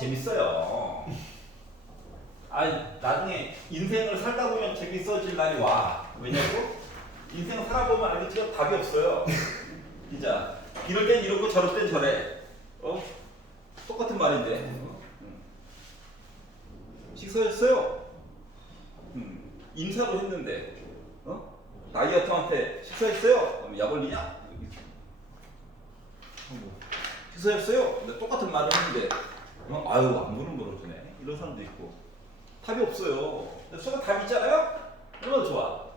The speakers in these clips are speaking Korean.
재밌어요. 아, 나중에 인생을 살다 보면 재밌어질 날이 와. 왜냐고? 인생 살아보면 알겠지만 답이 없어요. 진짜. 이럴 땐 이렇고 저럴 땐 저래. 똑같은 말인데. 식사했어요. 인사로 했는데, 다이어트한테 식사했어요? 그럼 약 올리냐? 식사했어요? 근데 똑같은 말을 했는데, 아유, 안부는 물어주네. 이런 사람도 있고. 답이 없어요. 근데 서로 답 있잖아요? 얼마나 좋아.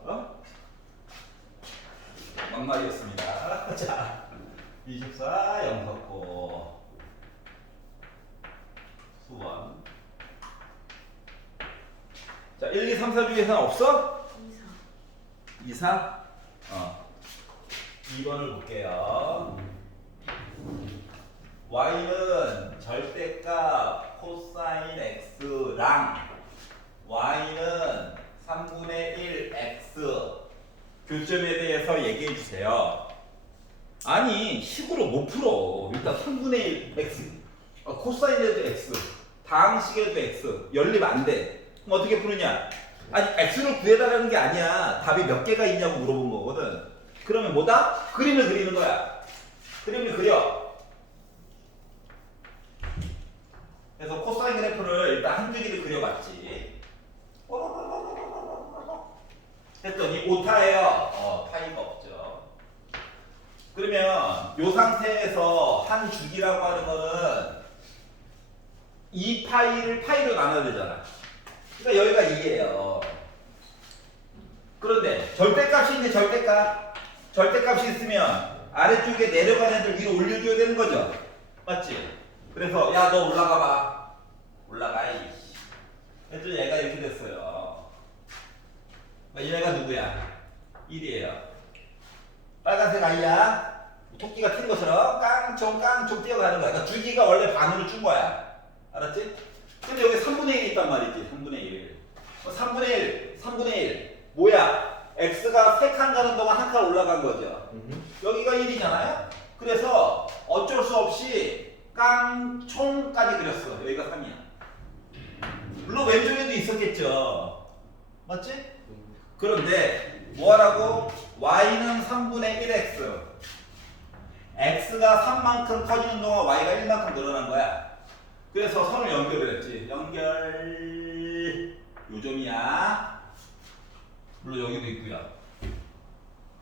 막말이었습니다. 자, 24 영석고 수원. 자, 1, 2, 3, 4 중에서는 없어? 2, 4? 2번을 볼게요. y는 절대값 코사인 x랑 y는 3분의 1 x 교점에 대해서 얘기해 주세요. 아니, 식으로 못 풀어. 일단 3분의 1 x 코사인에도 x 다항식에도 x 연립 안 돼. 그럼 어떻게 푸느냐? 아니, x를 구해달라는 게 아니야. 답이 몇 개가 있냐고 물어본 거거든. 그러면 뭐다? 그림을 그리는 거야. 그림을 그려. 그래서 코사인 그래프를 일단 한 줄기를 그려봤지. 했더니 오타예요. 파이가 없죠. 그러면 이 상태에서 한 줄기라고 하는 거는 2파이를 파이로 나눠야 되잖아. 그러니까 여기가 2예요. 그런데 절대값이 있는데 절대값이 있으면 아래쪽에 내려가는 애들 위로 올려줘야 되는 거죠. 맞지? 그래서 야, 너 올라가 봐. 올라가 이씨. 그래서 얘가 이렇게 됐어요. 얘가 누구야? 1이에요. 빨간색 아이야. 토끼가 튄 것처럼 깡총 뛰어가는 거야. 그러니까 줄기가 원래 반으로 준 거야. 알았지? 근데 여기 3분의 1이 있단 말이지. 3분의 1. 3분의 1. 뭐야? x가 3칸 가는 동안 한 칸 올라간 거죠. 여기가 1이잖아요? 그래서 어쩔 수 없이 깡총까지 그렸어. 여기가 3이야. 물론 왼쪽에도 있었겠죠. 맞지? 그런데 뭐하라고? y는 3분의 1x x가 3만큼 커지는 동안 y가 1만큼 늘어난 거야. 그래서 선을 연결을 했지. 연결 요점이야. 물론 여기도 있고요.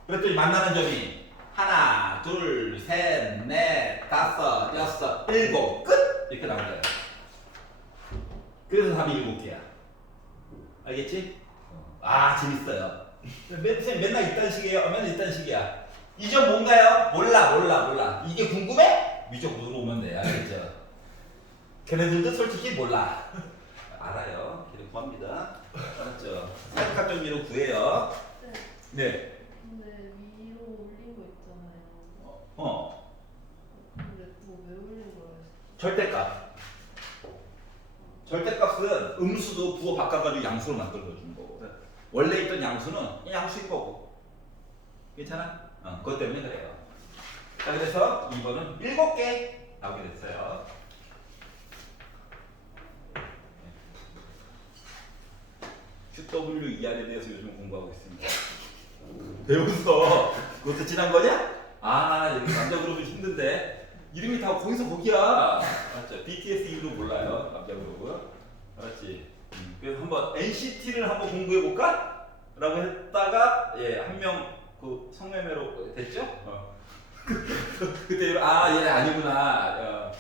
그랬더니 만나는 점이 하나, 둘, 셋, 넷, 다섯, 여섯, 일곱, 끝! 이렇게 나온 거야. 그래서 답이 7개야. 알겠지? 아, 재밌어요. 선생님 맨날 이딴 식이에요? 맨날 이딴 식이야. 이 점 뭔가요? 몰라. 이게 궁금해? 위쪽 물어보면 돼. 알겠죠? 걔네들도 솔직히 몰라. 알아요. 걔네 구합니다. 알았죠? 사직합 정리로 구해요. 네. 근데 위로 올린 거 있잖아요. 근데 그거 왜 올린 거예요? 절대값. 절대값은 음수도 부호 바꿔가지고 양수로 만들어주는 거거든. 원래 있던 양수는 양수인 거고. 괜찮아? 그것 때문에 그래요. 자, 그래서 2번은 7개 나오게 됐어요. QWER에 대해서 요즘 공부하고 있습니다. 배워서 그것도 지난 거냐? 아, 여기 남자 그룹은 힘든데 이름이 다 거기서 거기야. 알았죠? BTS 이름 몰라요. 남자 그룹은. 알았지? 그래서 한번 NCT를 한번 공부해 볼까? 라고 했다가 한 명 그 성매매로 됐죠? 그때 얘 아니구나.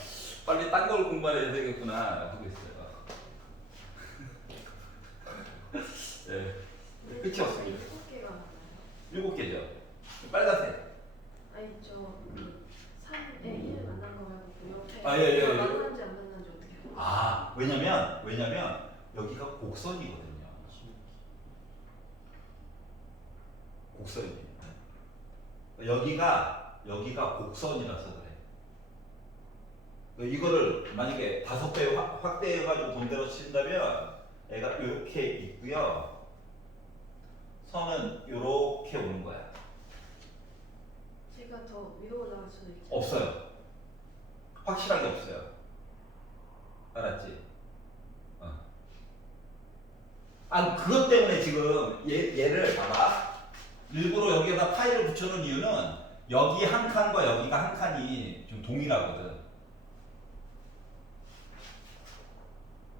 빨리 딴 걸 공부해야 되겠구나 하고 있어요. 끝이 없습니다. 7개가 나와요. 7개죠. 빨간색. 아니 저 3에 1 만난 거 말고 그 옆에 예. 만났는지 안 만났는지 어떻게 해요? 왜냐면 여기가 곡선이거든요. 곡선이. 여기가 곡선이라서 그래. 이거를 만약에 5배 확대해가지고 본대로 친다면 얘가 이렇게 있고요. 선은 이렇게 오는 거야. 제가 더 위로 올라갈 수도 있죠. 없어요. 확실하게 없어요. 알았지? 그것 때문에 지금 얘를 봐봐. 일부러 여기에다 파이를 붙여놓은 이유는 여기 한 칸과 여기가 한 칸이 좀 동일하거든.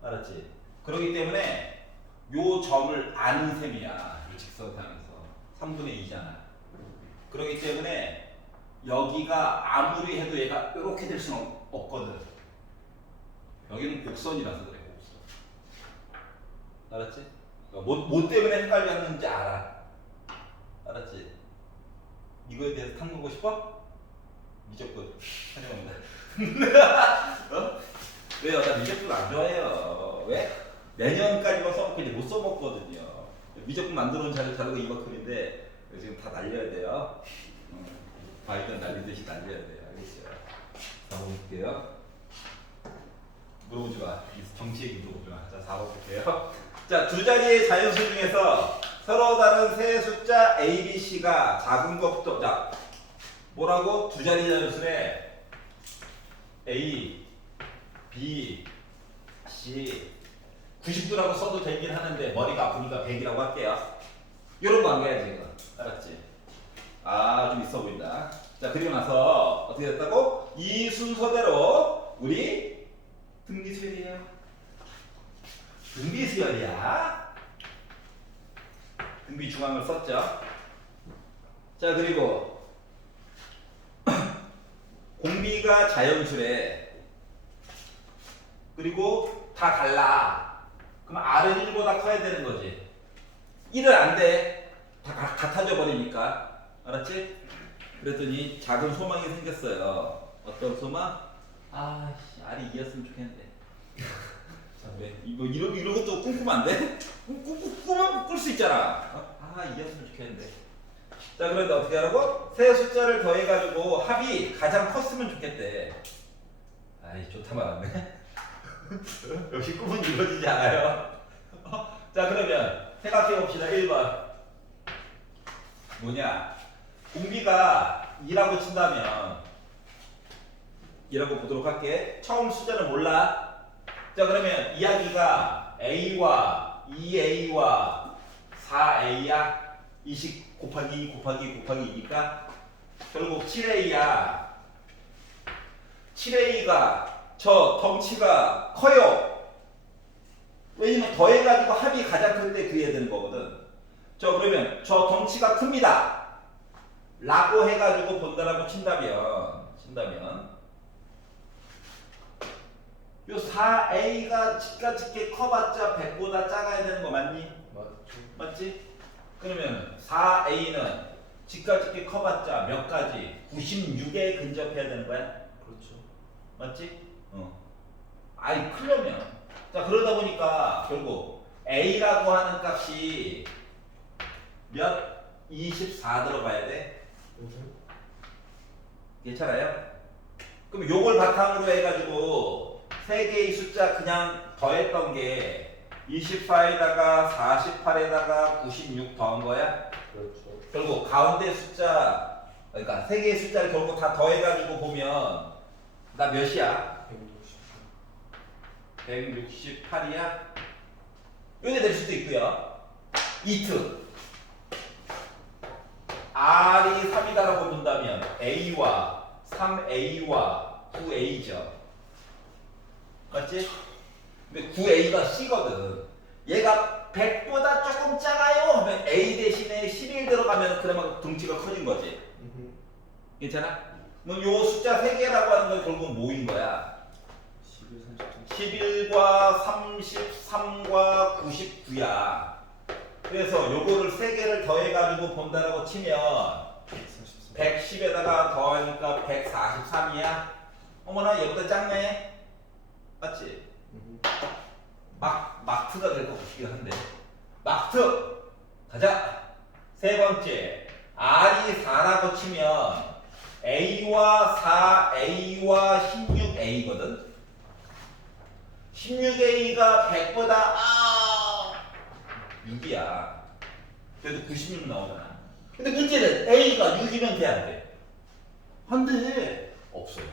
알았지? 그렇기 때문에 요 점을 아는 셈이야. 이 직선상에서 3분의 2잖아. 그렇기 때문에 여기가 아무리 해도 얘가 이렇게 될 수는 없거든. 여기는 곡선이라서 그래, 곡선. 알았지? 뭐 때문에 헷갈렸는지 알아. 알았지? 이거에 대해서 탐구하고 싶어? 미적분 환영합니다. 어? 왜요? 나 미적분 안 좋아해요. 왜? 내년까지만 써먹고 이제 못 써먹거든요. 미적분 만들어 놓은 자료가 이만큼인데 지금 다 날려야 돼요. 바이든 날리듯이 날려야 돼요. 알겠죠? 자, 4번 볼게요. 물어보지 마. 정치 얘기 물어보지 마. 자, 4번 볼게요. 자, 두 자리의 자연수 중에서 서로 다른 세 숫자 A, B, C가 작은 것부터, 자, 뭐라고? 두 자리 자연수에 A, B, C 90도라고 써도 되긴 하는데 머리가 아프니까 100이라고 할게요. 이런 거 안 가야지 이거. 알았지? 아, 좀 있어 보인다. 자, 그리고 나서 어떻게 됐다고? 이 순서대로 우리 등비수열이에요. 등비수열이야. 등비 중앙을 썼죠. 자, 그리고 공비가 자연수래. 그리고 다 달라. 그럼 R은 1보다 커야 되는 거지. 1은 안 돼. 다 같아져 버리니까. 알았지? 그랬더니 작은 소망이 생겼어요. 어떤 소망? 아, R이 2였으면 좋겠는데. 자, 왜? 이런 것도 꿈꾸면 안 돼? 꿈은 꿀 수 있잖아. 어? 아, 2였으면 좋겠는데. 자, 그런데 어떻게 하라고? 세 숫자를 더해가지고 합이 가장 컸으면 좋겠대. 아이, 좋다 말았네. 역시 꿈은 이루어지지 않아요. 자, 그러면 생각해 봅시다. 1번. 뭐냐? 공비가 2라고 친다면 2라고 보도록 할게. 처음 숫자는 몰라. 자, 그러면 이야기가 A와 2A와 4A야. 20 곱하기 2 곱하기 곱하기 2니까 결국 7A야. 7A가 저 덩치가 커요. 왜냐면 더해가지고 합이 가장 클 때 그래야 되는 거거든. 저 그러면 저 덩치가 큽니다 라고 해가지고 본다라고 친다면 요 4A가 집게 커봤자 100보다 작아야 되는 거 맞니? 맞지? 그러면 4A는 집게 커봤자 몇 가지? 96에 근접해야 되는 거야? 그렇죠. 맞지? 아이 크려면 자 그러다 보니까 결국 A라고 하는 값이 몇? 24 들어가야 돼? 괜찮아요? 그럼 요걸 바탕으로 해가지고 세 개의 숫자 그냥 더했던 게 24에다가 48에다가 96 더한 거야? 그렇죠. 결국 가운데 숫자 그러니까 세 개의 숫자를 결국 다 더해가지고 보면 나 몇이야? 168이야? 이렇게 될 수도 있고요. 이트 R이 3이다라고 본다면 A와 3A와 9A죠. 맞지? 근데 9A가 C거든. 얘가 100보다 조금 작아요 하면 A 대신에 11 들어가면 그러면 덩치가 커진 거지. 괜찮아? 그럼 요 숫자 3개라고 하는 건 결국은 뭐인 거야? 11과 33과 99야. 그래서 요거를 3개를 더해가지고 본다라고 치면 110에다가 더하니까 143이야. 어머나 얘보다 작네. 맞지? 마트가 될 것 같긴 한데. 마트! 가자! 세 번째. R이 4라고 치면 A와 4, A와 16A거든? 16A가 100보다 6이야. 그래도 96 나오잖아. 근데 문제는 A가 6이면 돼, 안 돼? 안 돼. 없어요.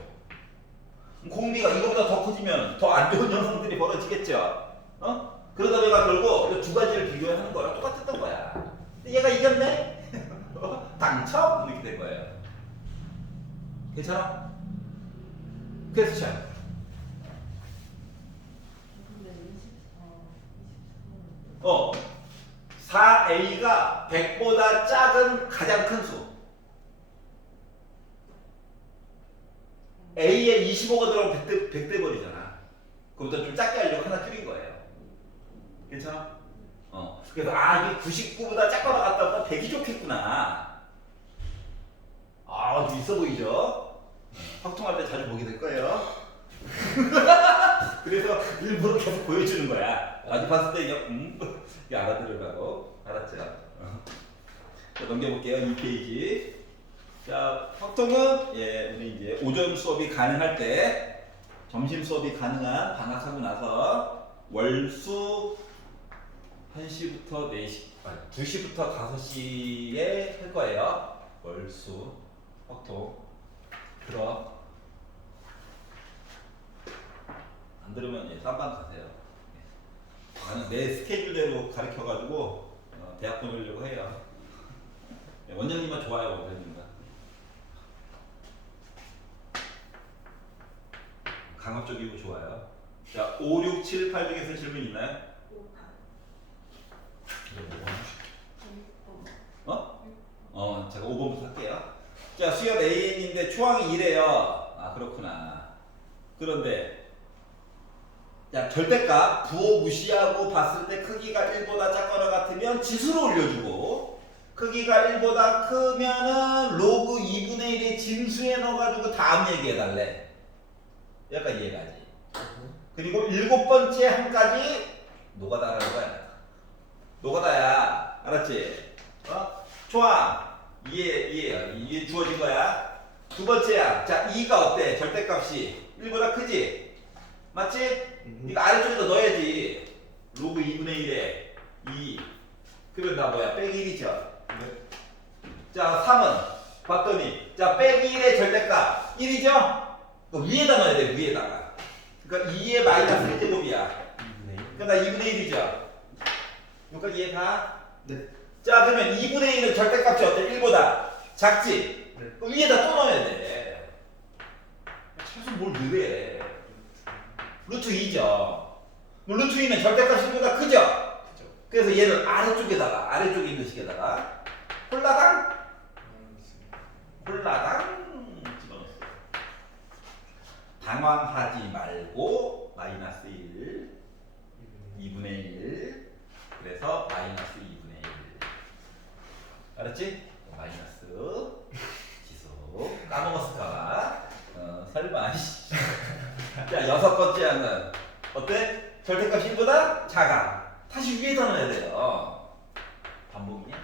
공비가 이거보다 더 커지면 더 안 좋은 현상들이 벌어지겠죠. 그러다 보니까 결국 이 두 가지를 비교하는 거랑 똑같았던 거야. 근데 얘가 이겼네? 당첨? 이렇게 된 거예요. 괜찮아? 그래서 잘. 근데 4a가 100보다 작은 가장 큰 수. a에 25가 들어가면 100 돼버리잖아. 그것보다 좀 작게 하려고 하나 줄인 거예요. 괜찮아? 그래서 이게 99보다 작거나 같다 보다 100이 좋겠구나. 좀 있어 보이죠? 확통할 때 자주 보게 될 거예요. 그래서 일부러 계속 보여주는 거야. 아직 봤을 때 이게 알아들으라고. 알았죠? 자, 넘겨볼게요. 2페이지. 자, 확통은 우리 이제 오전 수업이 가능할 때, 점심 수업이 가능한 방학하고 나서 월수 1시부터 4시, 2시부터 5시에 할 거예요. 월수 확통. 들어. 안 들으면 딴방 가세요. 나는 내 스케줄대로 가르쳐가지고 대학 보내려고 해요. 원장님만 좋아요, 원장님만. 강압적이고 좋아요. 자, 5, 6, 7, 8 중에서 질문 있나요? 5. 제가 5번부터 할게요. 자, 수열 AN인데 초항이 2래요. 그렇구나. 그런데 자, 절대값 부호 무시하고 봤을 때 크기가 1보다 작거나 같으면 지수로 올려주고, 크기가 1보다 크면은 로그 2분의 1의 진수에 넣어가지고 다음 얘기해달래. 여기까지 이해가지. 그리고 7번째 한까지 노가다라는 거야. 노가다야. 알았지? 초항 이해 주어진 거야. 두 번째야. 자, 2가 어때? 절대값이 1보다 크지? 맞지? 이거 아래쪽에다 넣어야지. 로그 2분의 1에 2. 그러면 나 뭐야? 빼기 1이죠. 자, 3은 봤더니 자, 빼기 1의 절대값 1이죠? 위에다 넣어야 돼. 위에다가. 그러니까 2의 마이너스 1제곱이야. 그러니까 나 2분의 1이죠. 여기까지 이해가? 네. 자, 그러면 2분의 1은 절대값이 어때? 1보다 작지? 네. 그럼 위에다 또 넣어야 돼. 최소 뭘 넣으래? 루트 2죠. 루트 2는 절대값이 1보다 크죠? 그죠. 그래서 얘는 아래쪽에 있는 식에다가 홀라당 집어넣었어요. 당황하지 말고 마이너스 1 2분의 1 그래서 마이너스 2분의 1 알았지? 마이너스 지수 까먹었을까봐 설마 자, 6번째 항은 어때? 절대값이 1보다 작아. 다시 위에다 넣어야 돼요. 반복이냐?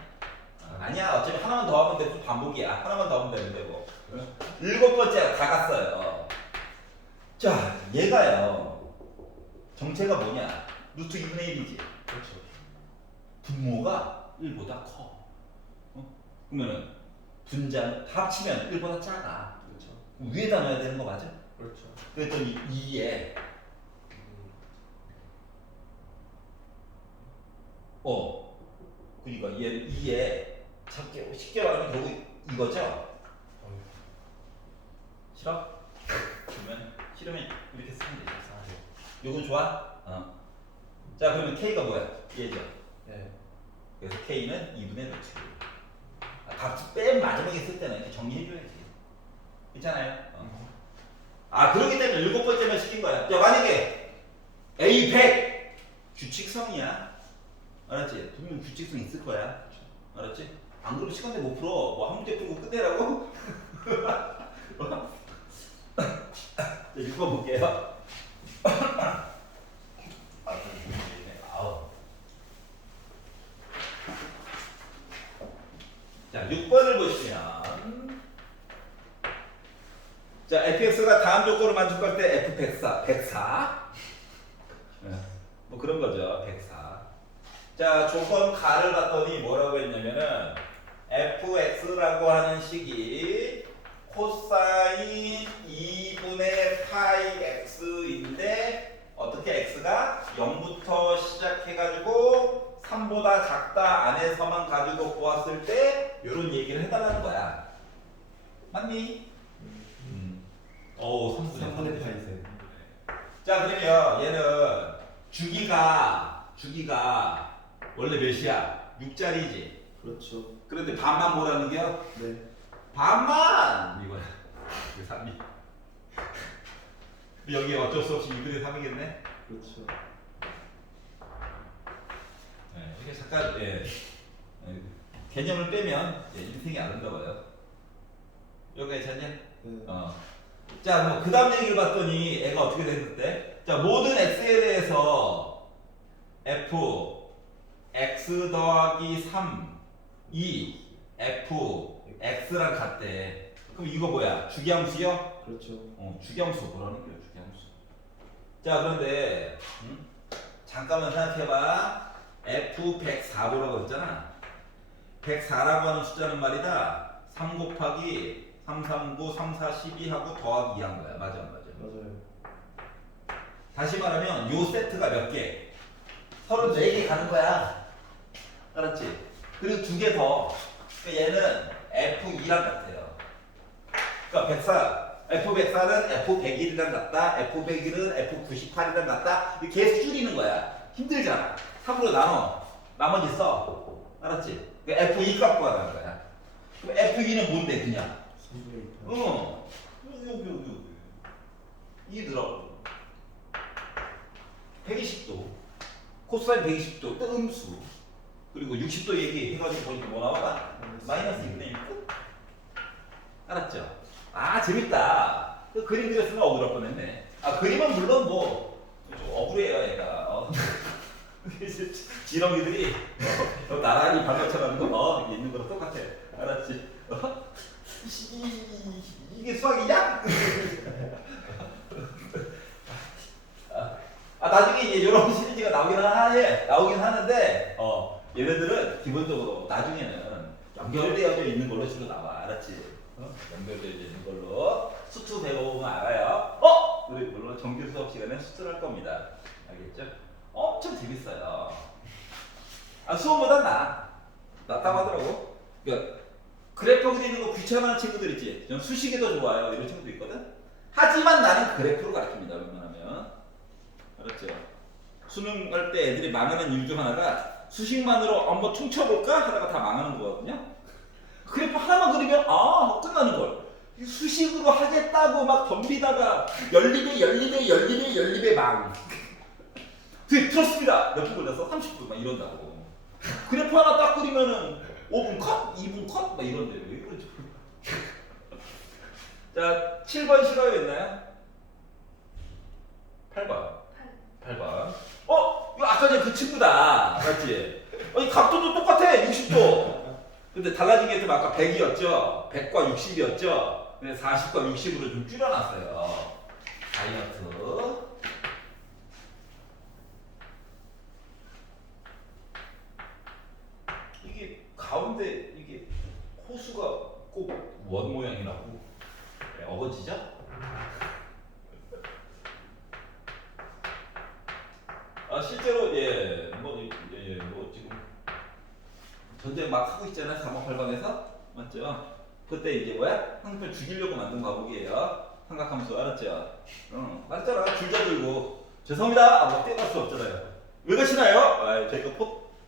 아니야. 어차피 하나만 더 하면 돼. 반복이야. 하나만 더 하면 되는데 뭐. 7번째 다 갔어요. 자, 얘가요. 정체가 뭐냐? 루트 2분의 1이지. 그렇죠. 분모가 1보다 커. 그러면은 분자는 다 합치면 1보다 작아. 그렇죠. 위에다 넣어야 되는 거 맞아? 그렇죠. 그랬더니 2에 그러니까 얘 2에 쉽게 말하면 결국 이거죠? 싫어? 그러면 싫으면 이렇게 쓰면 되죠. 요건 좋아? 자, 그러면 K가 뭐야? 얘죠? 네. 그래서 K는 2분의 루트. 값 맨 마지막에 쓸 때는 이렇게 정리해줘야지. 있잖아요. 그렇기 때문에 7번째만 시킨 거야. 자, 만약에 A100 규칙성이야. 알았지? 분명 규칙성 있을 거야. 알았지? 안 그러면 시간대 못 풀어. 뭐 한 문제 풀고 끝내라고? 자, 6번 볼게요. 자, 6번을 보시면 자, fx가 다음 조건을 만족할 때 f 104 뭐 그런 거죠. 104. 자, 조건 가를 봤더니 뭐라고 했냐면은 fx라고 하는 식이 코사인 2분의 파이 x인데 어떻게 x가 0부터 시작해 맞니? 오, 3분의 파이세. 자, 그러면 얘는 주기가 원래 몇이야? 6짜리지. 그렇죠. 그런데 반만 뭐라는 게요? 네. 반만 이거야. 이거 3이. 여기 어쩔 수 없이 2분의 3이겠네. 그렇죠. 네, 이게 잠깐 개념을 빼면 인생이 아름다워요. 여기 괜찮냐? 네. 자, 그럼 그 다음 얘기를 봤더니 애가 어떻게 됐는데? 자, 모든 x에 대해서 f x 더하기 3 2 f x랑 같대. 그럼 이거 뭐야? 주기함수요? 그렇죠. 주기함수 그러는 거야, 주기함수. 자, 그런데 잠깐만 생각해봐. f 104라고 했잖아. 104라고 하는 숫자는 말이다. 3 곱하기 3, 3, 9, 3, 4, 12하고 더하기 2한 거야. 맞아, 안 맞아? 맞아요. 다시 말하면 요 세트가 몇 개? 34개 가는 거야. 알았지? 그리고 2개 더. 그러니까 얘는 F2랑 같아요. 그러니까 F104는 F101이랑 같다. F101은 F98이랑 같다. 이렇게 계속 줄이는 거야. 힘들잖아. 3으로 나눠. 나머지 써. 알았지? 그러니까 F2 갖고 하라는 거야. 그럼 F2는 뭔데 그냥? 3분의 2 파이. 여기. 이 들어. 120도. 코사인 120도. 또 음수. 그리고 60도 얘기해가지고 보니까 뭐 나와? 마이너스 2분의 1 끝. 알았죠? 아, 재밌다. 그 그림 그렸으면 억울할 뻔했네. 아, 그림은 물론 뭐 좀 억울해요, 얘가. 지렁이들이 나란히 발맞춰가는 거 있는 거랑 똑같아. 알았지? 이게 수학이냐? 나중에 이제 이런 시리즈가 나오긴 하는데, 얘네들은 기본적으로 나중에는 연결되어져 있는 걸로 주로 나와. 알았지? 연결되어져 있는 걸로. 수투 배워보면 알아요. 우리 물론 정규 수업 시간에 수투를 할 겁니다. 알겠죠? 엄청 재밌어요. 수업보단 낫다고 하더라고. 그러니까 그래프 그리는 거 귀찮아하는 친구들 있지. 전 수식이 더 좋아요. 이런 친구도 있거든. 하지만 나는 그래프로 가르칩니다. 웬만하면. 알았죠? 수능 할 때 애들이 망하는 이유 중 하나가 수식만으로 한번 퉁쳐볼까 하다가 다 망하는 거거든요. 그래프 하나만 그리면 끝나는 걸. 수식으로 하겠다고 막 덤비다가 열립에 망. 들었습니다. 몇 분 걸렸어? 30분 막 이런다고. 그래프 하나 딱 그리면은 5분 컷, 2분 컷 막 이런데 왜 그러지? 자, 7번 싫어요였나요? 8번. 8번. 이거 아까 전에 그 친구다. 맞지? 아니, 각도도 똑같아. 60도. 근데 달라진 게 좀 아까 100이었죠? 100과 60이었죠? 근데 40과 60으로 좀 줄여놨어요. 다이어트. 이게 가운데 이게 호수가 꼭 원 모양이라고 어거지죠? 실제로 뭐 지금 전쟁 막 하고 있잖아요. 3번 8번에서 맞죠? 그때 이제 뭐야? 상대편 죽이려고 만든 과목이에요. 삼각함수 알았죠? 맞잖아. 줄자 들고 죄송합니다. 뭐 뛰어갈 수 없잖아요. 왜 가시나요? 제가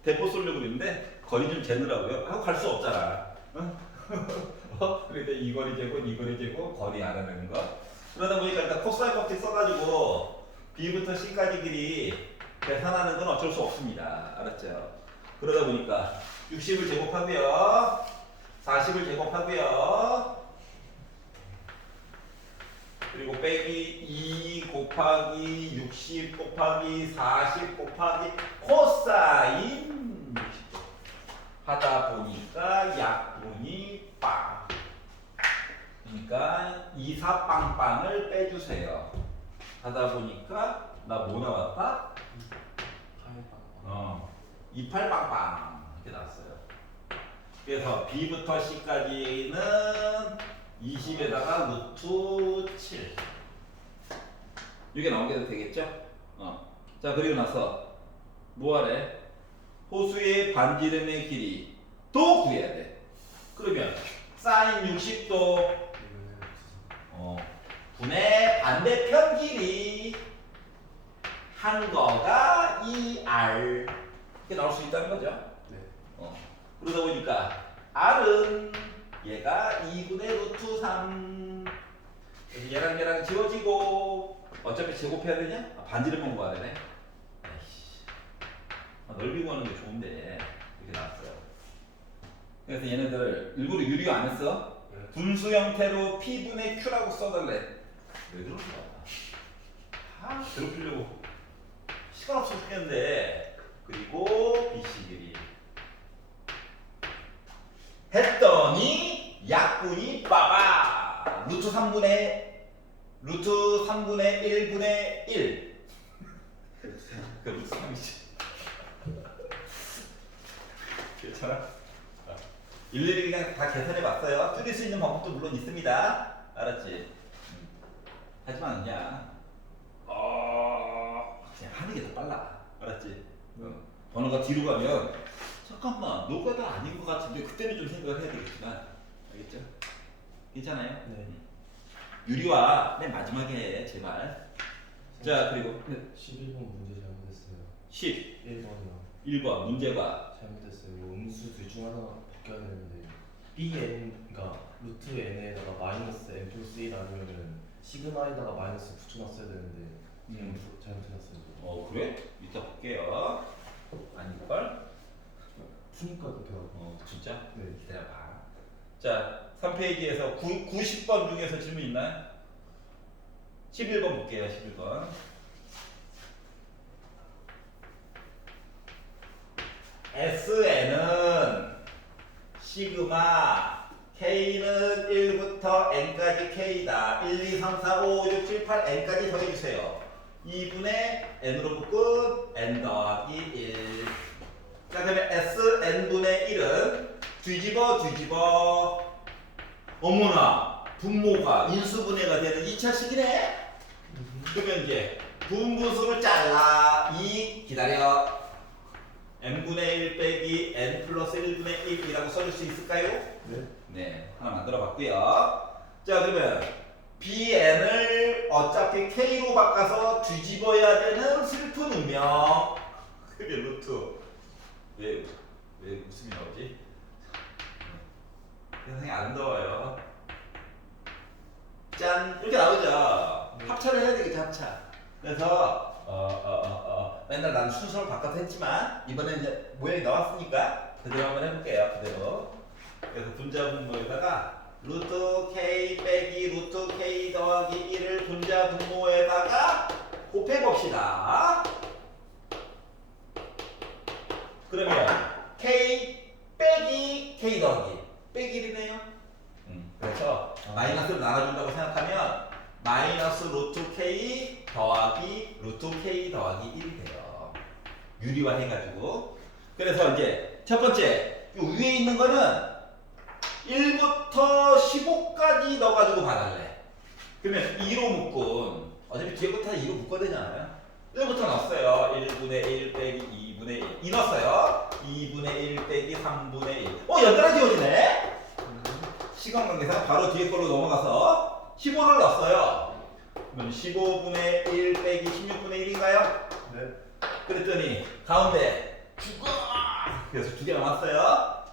대포 쏠려고 그랬는데 거리 좀 재느라고요. 하고 갈 수 없잖아. 그런데 이 거리 재고 거리 알아내는 거. 그러다 보니까 일단 코사인 법칙 써가지고 B부터 C까지 길이 계산하는 건 어쩔 수 없습니다. 알았죠? 그러다 보니까 60을 제곱하고요. 40을 제곱하고요. 그리고 빼기 2 곱하기 60 곱하기 40 곱하기 코사인 60도 하다 보니까 약분이 빵. 그러니까 2, 4 빵빵을 빼주세요. 하다 보니까 나 뭐 나왔다? 28 빵빵 이렇게 나왔어요. 그래서 B부터 C까지는 20에다가 루트 7 이게 나오게 되겠죠? 자, 그리고 나서 뭐하래? 호수의 반지름의 길이 또 구해야 돼. 그러면 사인 60도 분의 반대편 길이 한 거가 2r 이렇게 나올 수 있다는 거죠. 네. 그러다 보니까 r은 얘가 2분의 루트 3. 그래서 얘랑 지워지고 어차피 제곱해야 되냐? 반지름만 구해야 되네. 에이씨. 넓이 구하는 게 좋은데 이렇게 나왔어요. 그래서 얘네들 일부러 유리 안 했어? 네. 분수 형태로 P분의 Q라고 써달래. 왜 그런 거야? 괴롭히려고 시간 없어 죽겠는데. 그리고 BC 길이 했더니 약분이 빠바 루트 3분의 1분의 1. 그 루트 3이지. 괜찮아? 일일이 그냥 다 계산해 봤어요. 줄일 수 있는 방법도 물론 있습니다. 알았지? 하지만 그냥 하는 게 더 빨라. 알았지? 번호가 뒤로 가면 잠깐만 노가다 아닌 것 같은데 그때는 좀 생각을 해야 되겠지만 알겠죠? 괜찮아요? 네. 유리와 맨 마지막에 해 제발. 자 그리고 11번 문제 잘못했어요. 11번 1번이요. 문제가 잘못했어요. 이거 음수 둘 중 하나 바뀌어야 되는데 bn가 루트 n에다가 마이너스 n 플러스 1 아니면은 시그마에다가 마이너스 붙여놨어야 되는데 잘못해놨어요. 그래? 이따 볼게요. 아닐걸? 푸니까 그렇게 하고. 진짜? 네. 기다려봐. 자 3페이지에서 90번 중에서 질문 있나요? 11번 볼게요. 11번 SN은 시그마 K는 1부터 N까지 K다. 1, 2, 3, 4, 5, 6, 7, 8, N까지 더해주세요. 2분의 N으로 묶은 N 더하기 1. 자, 그러면 SN분의 1은 뒤집어. 어머나, 분모가 인수분해가 되는 2차식이네? 그러면 이제 분분수를 잘라. 2 기다려. n분의 1 빼기 n 플러스 1분의 1이라고 써줄 수 있을까요? 네. 네, 하나 만들어 봤고요. 자, 그러면 bn을 어차피 k로 바꿔서 뒤집어야 되는 슬픈 운명. 그게 루트. 왜 웃음이 나오지? 세상이 아름다워요. 짠! 이렇게 나오죠? 합차를 해야 되겠죠, 합차. 그래서 맨날 나는 순서를 바꿔서 했지만 이번에 이제 모양이 나왔으니까 그대로 한번 해볼게요. 그대로. 그래서 분자 분모에다가 루트 k 빼기 루트 k 더하기 1을 분자 분모에다가 곱해봅시다. 그러면 k 빼기 k 더하기 빼기 1이네요. 그래서 마이너스를 나눠준다고 생각하면 마이너스 루트 k 더하기 루트 k 더하기 1이 돼요. 유리화 해가지고. 그래서 이제 첫 번째 요 위에 있는 거는 1부터 15까지 넣어가지고 봐달래. 그러면 2로 묶은 어차피 뒤에 거다 2로 묶어야 되잖아요. 1부터 넣었어요. 1분의 1 빼기 2분의 1 2 넣었어요. 2분의 1 빼기 3분의 1 연달아 지워지네. 시간 관계상 바로 뒤에 걸로 넘어가서 15를 넣었어요. 그러면 15분의 1 빼기 16분의 1인가요? 네. 그랬더니 가운데 죽어! 그래서 2개 남았어요.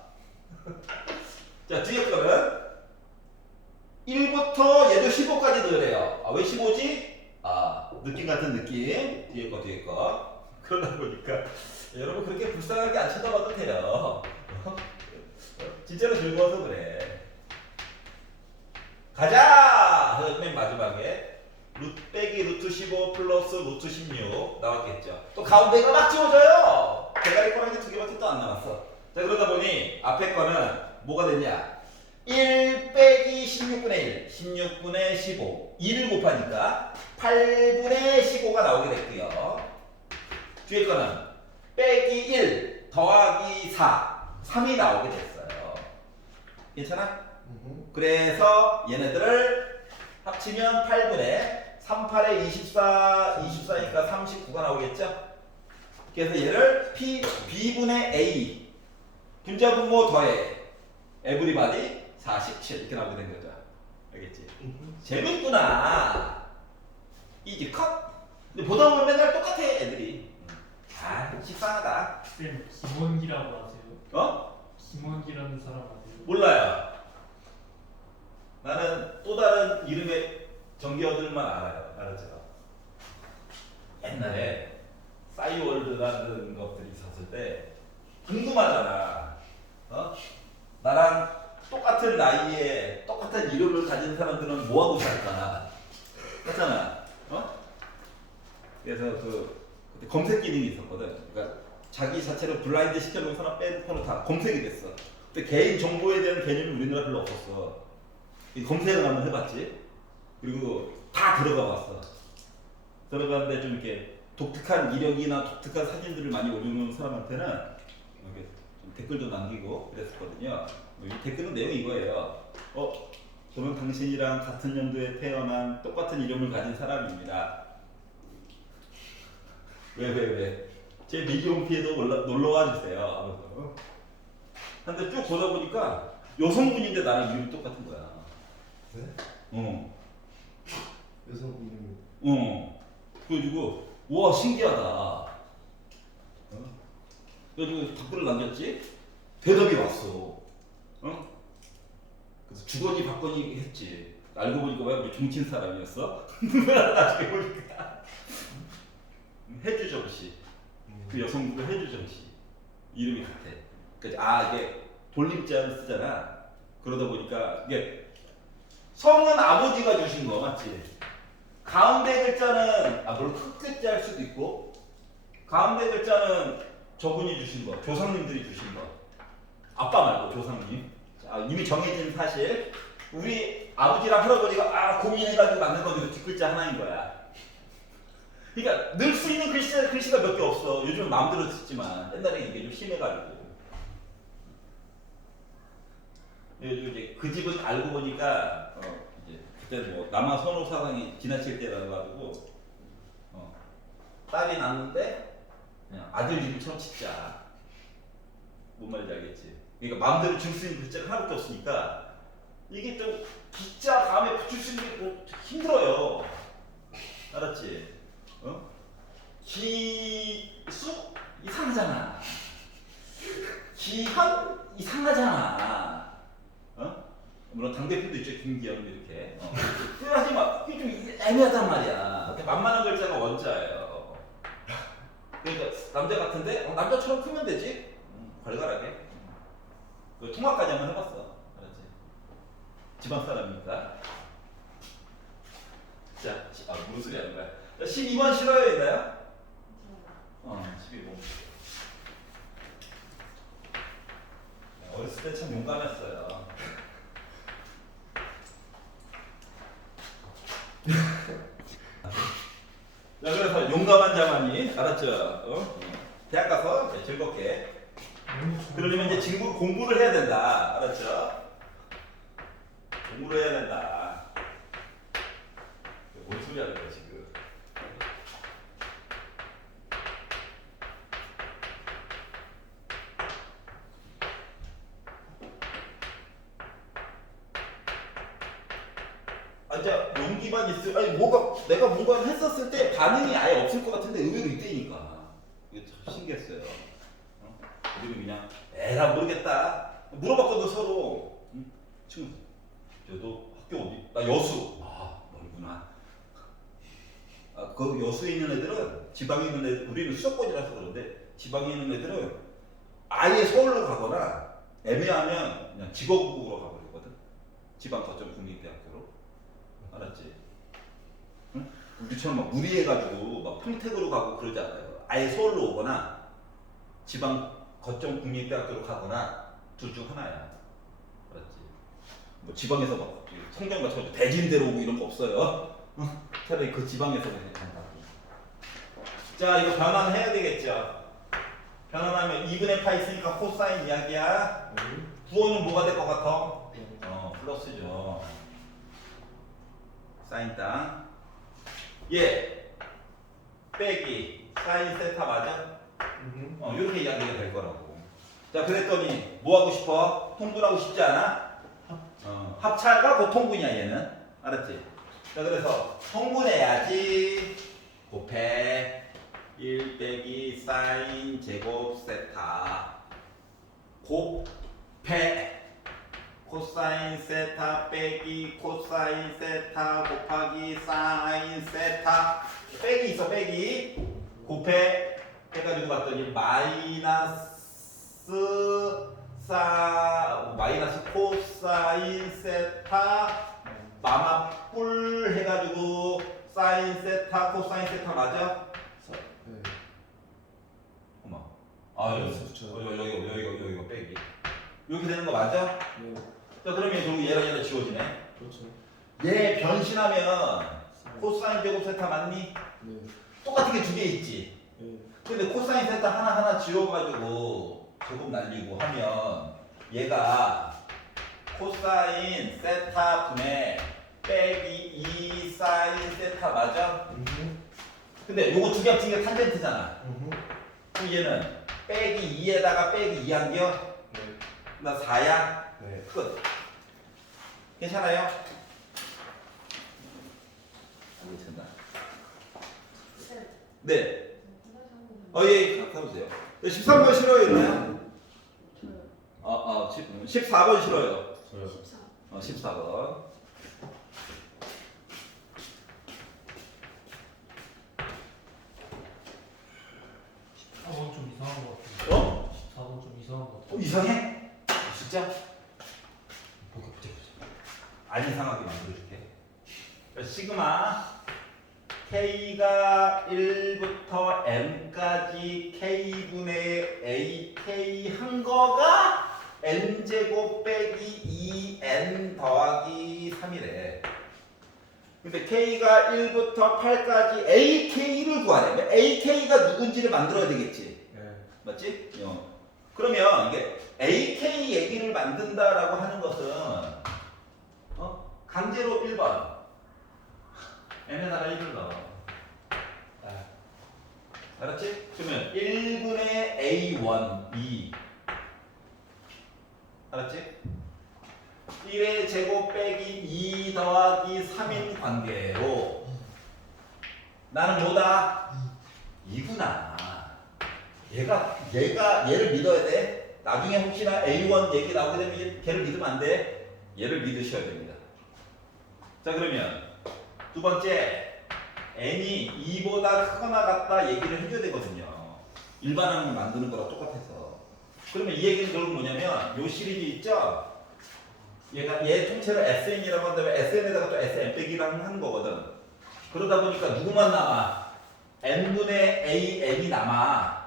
자, 뒤에 거는 1부터 얘도 15까지 넣으래요. 왜 15지? 느낌 같은 느낌. 뒤에 거. 그러다 보니까 여러분 그렇게 불쌍하게 안 쳐다봐도 돼요. 진짜로 즐거워서 그래. 가자! 맨 마지막에 루트 빼기 루트 15 플러스 루트 16 나왔겠죠. 또 가운데가 막 지워져요. 대가리 꼬라지 2개밖에 또 안 남았어. 자, 그러다 보니 앞에 거는 뭐가 되냐? 1 빼기 16분의 1, 16분의 15 2를 곱하니까 8분의 15가 나오게 됐고요. 뒤에 거는 빼기 1 더하기 4 3이 나오게 됐어요. 괜찮아? 그래서 얘네들을 합치면 8분의 3, 8에 24, 24니까 39가 나오겠죠? 그래서 얘를 B분의 A 분자 분모 더해 에브리바디 47 이렇게 나오게 된 거죠. 알겠지? 재밌구나. 이지 컷. 근데 보다 보면 맨날 똑같아 애들이. 아 식상하다. 쌤 김원기라고 아세요? 어? 김원기라는 사람 아세요? 몰라요. 나는 또 다른 이름의 전기어들만 알아요. 알았죠? 옛날에 싸이월드라는 것들이 있었을 때 궁금하잖아. 어? 나랑 똑같은 나이에 똑같은 이름을 가진 사람들은 뭐하고 살까? 그렇잖아. 어? 그래서 그때 검색 기능이 있었거든. 그러니까 자기 자체를 블라인드 시켜놓은 사람 빼놓고는 다 검색이 됐어. 근데 개인 정보에 대한 개념이 우리나라 별로 없었어. 이 검색을 한번 해봤지. 그리고 다 들어가 봤어. 들어가는데 좀 이렇게 독특한 이력이나 독특한 사진들을 많이 올려놓은 사람한테는 이렇게 좀 댓글도 남기고 그랬었거든요. 이 댓글은 내용이 이거예요. 저는 당신이랑 같은 연도에 태어난 똑같은 이름을 가진 사람입니다. 왜? 제 미디홈피에도 놀러와 주세요. 근데 쭉 보다 보니까 여성분인데 나랑 이름이 똑같은 거야. 네? 여성 이름이. 그래가지고 와 신기하다. 그래가지고 답글을 남겼지. 대답이 왔어. 그래서 주거니 받거니 했지. 알고 보니까 왜 우리 종친 사람이었어? 나중에 보니까 해주정 씨. 그 여성분도 해주정 씨 이름이 같아. 그러니까 이게 돌림자를 쓰잖아. 그러다 보니까 이게 성은 아버지가 주신 거 맞지? 가운데 글자는 물론 큰 글자 할 수도 있고 가운데 글자는 저분이 주신 거, 조상님들이 주신 거. 아빠 말고 조상님. 이미 정해진 사실. 우리 아버지랑 할아버지가 고민해가지고 만든 건 뒷글자 하나인 거야. 그러니까 넣을 수 있는 글씨가 몇 개 없어. 요즘 마음대로 쓰지만 옛날에 이게 좀 심해가지고. 이제 그 집은 알고 보니까 이제 그때는 뭐 남아 선호 사상이 지나칠 때라 가지고 딸이 낳는데 그냥 아들 이름처럼 짓자. 뭔 말인지 알겠지? 그러니까 마음대로 줄 수 있는 글자가 하나밖에 없으니까 이게 좀 기자 다음에 붙일 수 있는 게 힘들어요. 알았지? 기수 이상하잖아. 기현 이상하잖아. 물론 당대표도 있죠. 김기현 이렇게. 하지만 이게 좀 애매하단 말이야. 만만한 글자가 원자예요. 그러니까 남자 같은데 남자처럼 크면 되지. 발갈하게. 통화까지 한번 해봤어. 알았지? 집안 사람이니까. 자, 무슨 소리 하는 거야? 12번 싫어요 있나요? 12번. 어렸을 때 참 용감했어요. 자, 그래서 용감한 자만이 알았죠? 대학 가서 즐겁게. 그러려면 이제 공부를 해야 된다. 알았죠? 공부를 해야 된다. 뭔 소리 하는 거야 지금? 이제 용기만 있을, 내가 뭔가 했었을 때 반응이 아예 없을 것 같은데 의외로 이때니까 이게 참 신기했어요. 그리고 그냥 에라 모르겠다 물어봤거든 서로. 친구, 저도 학교 어디? 나 여수. 멀구나. 그 여수에 있는 애들은 지방에 있는 애들, 우리는 수도권이라서 그런데 지방에 있는 애들은 아예 서울로 가거나 애매하면 그냥 직업으로 가버리거든. 지방 거점 국립대학교로. 알았지? 응? 우리처럼 막 무리해가지고 막 평택으로 가고 그러지 않아요. 아예 서울로 오거나 지방 거점 국립대학교로 가거나 둘 중 하나야. 알았지? 뭐 지방에서 막 성경 같은 거 대진대로 오고 이런 거 없어요. 차라리 그 지방에서 그냥 간다고. 자, 이거 변환해야 되겠죠? 변환하면 2분의 파 있으니까 코사인 이야기야. 부호는 뭐가 될 것 같아? 플러스죠. 사인 땅. 빼기 사인 세타 맞아? 이렇게 이야기가 될 거라고. 자, 그랬더니 뭐 하고 싶어? 통분하고 싶지 않아? 합차가 곧 통분이야 얘는. 알았지? 자 그래서 통분해야지. 곱해 1 빼기 사인 제곱 세타 곱해 코사인 세타 빼기 코사인 세타 곱하기 사인 세타 빼기 있어 빼기 곱해 해가지고 봤더니 마이너스 코사인 세타 마마뿔 해가지고 사인 세타 코사인 세타 맞아? 네. 어머 아 여기가 빼기 이렇게 되는 거 맞아? 네. 자 그러면 결국 얘랑 지워지네. 그렇죠. 얘 변신하면 코사인 제곱 세타 맞니? 네. 똑같은 게 두 개 있지. 네. 근데 코사인 세타 하나하나 지워가지고 제곱 날리고 하면 얘가 코사인 세타 분의 빼기 2 사인 세타 맞아? 근데 요거 두 개 합친 게 탄젠트잖아. 그럼 얘는 빼기 2에다가 빼기 2 한겨? 네. 나 4야? 네. 끝. 괜찮아요? 이거 된다. 쌤, 네. 저 화장실 한번 예, 가보세요. 13번 싫어요, 있나요? 저요. 14번 싫어요. 저요. 14. 14번. 좀 이상한 것 같아요. 어? 14번 좀 이상한 것 같아요. 이상해? 진짜? 복잡해. 안 이상하게 만들어줄게. 시그마 K가 1부터 M까지 K분의 AK 한 거가 N제곱 빼기 2N 더하기 3이래. 근데 K가 1부터 8까지 AK를 구하래. AK가 누군지를 만들어야 되겠지. 네. 맞지? 그러면 이게 AK 얘기를 만든다라고 하는 것은 강제로 1번 N에다가 1을 넣어. 알았지? 그러면 1분의 A1, B 알았지? 1의 제곱 빼기 2 더하기 3인 관계로 나는 뭐다? 2구나. 얘를 믿어야 돼. 나중에 혹시나 A1 얘기 나오게 되면 걔를 믿으면 안 돼. 얘를 믿으셔야 됩니다. 자 그러면 두 번째 n이 2보다 크거나 같다 얘기를 해줘야 되거든요. 일반항을 만드는 거랑 똑같아서. 그러면 이 얘기는 결국 뭐냐면 요 시리즈 있죠? 얘 통째로 SN이라고 한다면 SN에다가 또 SN 빼기랑 하는 거거든. 그러다 보니까 누구만 남아? n분의 AN이 남아.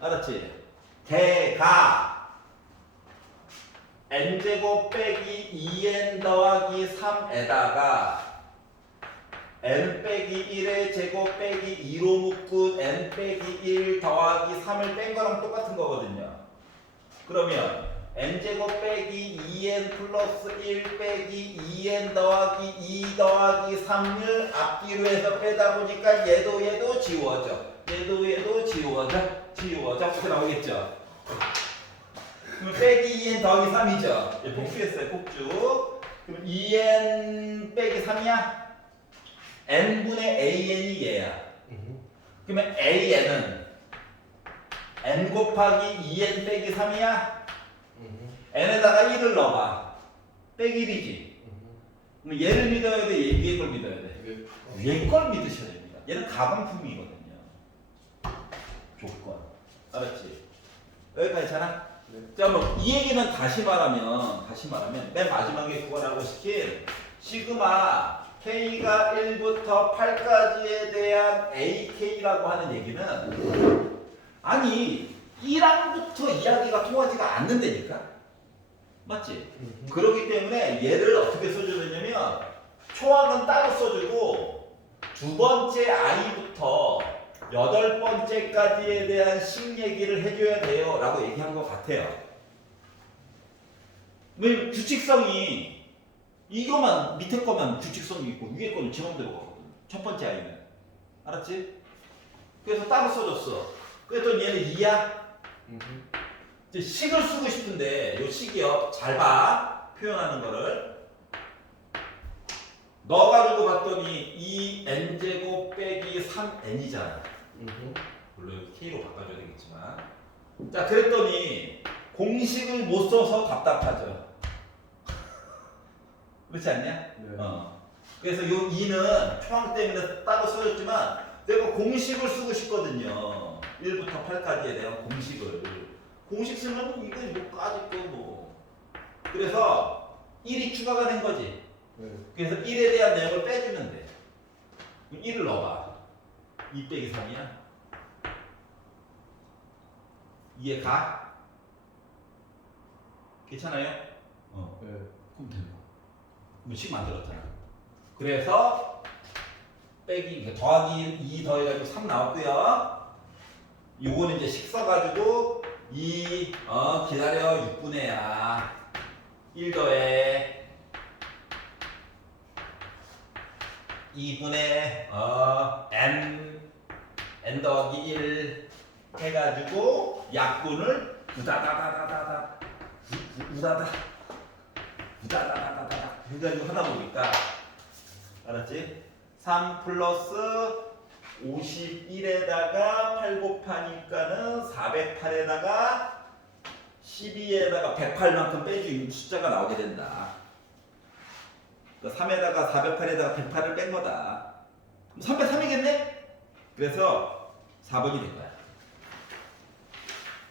알았지? 대가 n제곱 빼기 2n 더하기 3에다가 n 빼기 1의 제곱 빼기 2로 묶은 n 빼기 1 더하기 3을 뺀 거랑 똑같은 거거든요. 그러면 n제곱 빼기 2n 플러스 1 빼기 2n 더하기 2 더하기 3을 앞뒤로 해서 빼다 보니까 얘도 지워져. 얘도 지워져. 이렇게 나오겠죠. 그럼 빼기 2n 더하기 3이죠. 얘 복수했어요. 복수. 그럼 2n 빼기 3이야? n분의 an이 얘야. 그러면 an은 n 곱하기 2n 빼기 3이야? n에다가 1을 넣어봐. 빼기 1이지. 그럼 얘를 믿어야 돼? 얘 위에 걸 믿어야 돼? 위에 걸 믿으셔야 됩니다. 얘는 가방품이거든요. 조건. 알았지? 여기까지 괜찮아? 네. 자, 뭐 이 얘기는 다시 말하면 맨 마지막에 구하라고 시킨 시그마 K가 1부터 8까지에 대한 AK라고 하는 얘기는 아니 1항부터 이야기가 통하지가 않는다니까. 맞지? 그렇기 때문에 얘를 어떻게 써줘야 되냐면 초항은 따로 써주고 두 번째 I부터 8번째까지에 대한 식 얘기를 해줘야 돼요 라고 얘기한 것 같아요. 왜 규칙성이 이거만 밑에 거만 규칙성이 있고 위에 거는 지맘대로 가거든. 첫 번째 I는. 알았지? 그래서 따로 써줬어. 그랬더니 얘는 2야? 이제 식을 쓰고 싶은데 요 식이요. 잘 봐. 표현하는 거를 너 가지고 봤더니 2n제곱 빼기 3n이잖아. 물론 k로 바꿔줘야 되겠지만. 자, 그랬더니 공식을 못 써서 답답하죠. 그렇지 않냐? 네. 그래서 요 2는 초항 때문에 따로 써줬지만 내가 공식을 쓰고 싶거든요. 1부터 8까지에 대한 공식을. 공식 쓰면 이거 뭐까지 또 뭐. 그래서 1이 추가가 된 거지. 네. 그래서 1에 대한 내용을 빼주면 돼. 1을 넣어봐. 2 빼기 3이야. 이해 가? 괜찮아요? 네. 그럼 되는 거. 식 만들었잖아. 그래서 빼기 더하기 2 더해가지고 3 나왔고요. 요거는 이제 식 써가지고 2 기다려 6분의 야 1 더해 2분의 n 더하기 1 해가지고 약분을 우다다다다다다 우다다다다다 해가지고 하다 보니까 알았지? 3 플러스 51에다가 8 곱하니까는 408에다가 12에다가 108만큼 빼주면 숫자가 나오게 된다. 그러니까 3에다가 408에다가 108을 뺀 거다. 303이겠네? 그래서 4번이 된 거야.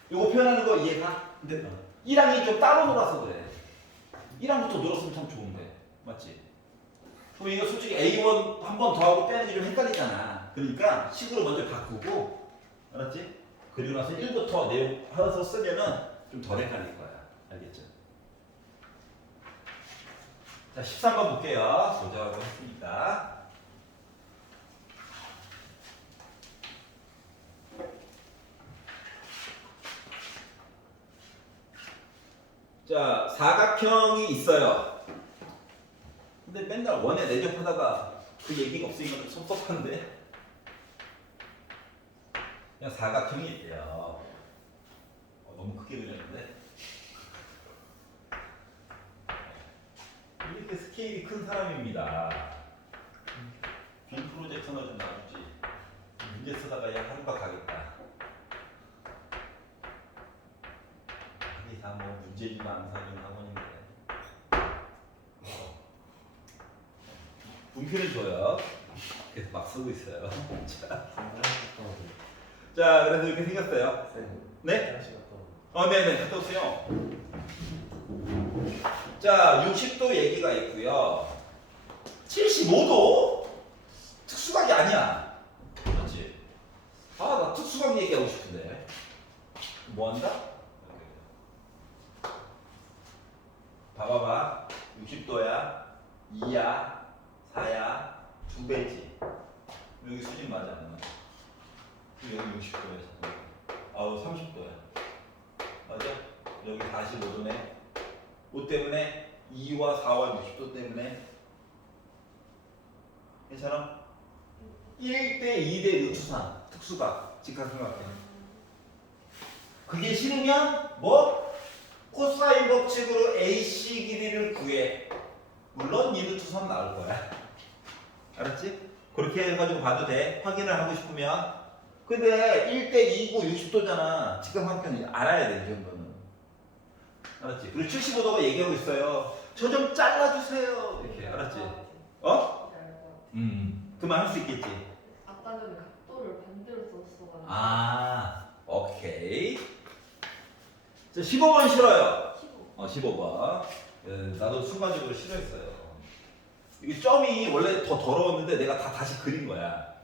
이거 표현하는 거 이해가? 네. 1항이 좀 따로 놀아서 그래. 1항부터 놀았으면 참 좋은데. 맞지? 그럼 이거 솔직히 A1 한 번 더 하고 빼는 게 좀 헷갈리잖아. 그러니까 식으로 먼저 바꾸고, 알았지? 그리고 나서 1부터 내용 하나서 쓰면은 좀 덜 헷갈릴 거야. 알겠죠? 자, 13번 볼게요. 보자고 했으니까. 자, 사각형이 있어요. 근데 맨날 원에 내접하다가 그 얘기가 없으니까 좀 섭섭한데. 그냥 사각형이 있대요. 너무 크게 그렸는데. 이렇게 스케일이 큰 사람입니다. 빔 프로젝터나 좀 놔주지. 문제 쓰다가 야 하루가 가겠다. 이 이상 뭐 문제 좀 안 사준 학원인데. 분표는 줘요. 그래서 막 쓰고 있어요. 자, 그래서 이렇게 생겼어요. 네? 네네, 갔다 오세요. 자, 60도 얘기가 있고요. 75도? 특수각이 아니야. 그렇지? 아, 나 특수각 얘기하고 싶은데. 뭐 한다? 봐봐봐. 60도야. 2야. 4야. 2배지. 여기 수직 맞아, 안 맞아? 여기 60도야. 아우, 30도야. 맞아? 여기 45도네. 뭐 때문에? 2와 4와 60도 때문에. 괜찮아? 1대 2대 루트상 특수각 직각삼각형. 그게 싫으면 뭐? 코사인 법칙으로 AC 길이를 구해. 물론 2루트선 나올 거야. 알았지? 그렇게 해가지고 봐도 돼. 확인을 하고 싶으면. 근데 1대 2고 60도잖아. 직각삼각형이 알아야 돼, 이 정도는. 알았지? 그리고 75도가 얘기하고 있어요. 저 좀 잘라주세요. 이렇게. 알았지? 어? 그만 할 수 있겠지. 아까 전에 각도를 반대로 썼어가지고. 아, 오케이. 자, 15번 싫어요. 15번. 나도 순간적으로 싫어했어요. 이게 점이 원래 더 더러웠는데 내가 다시 그린 거야.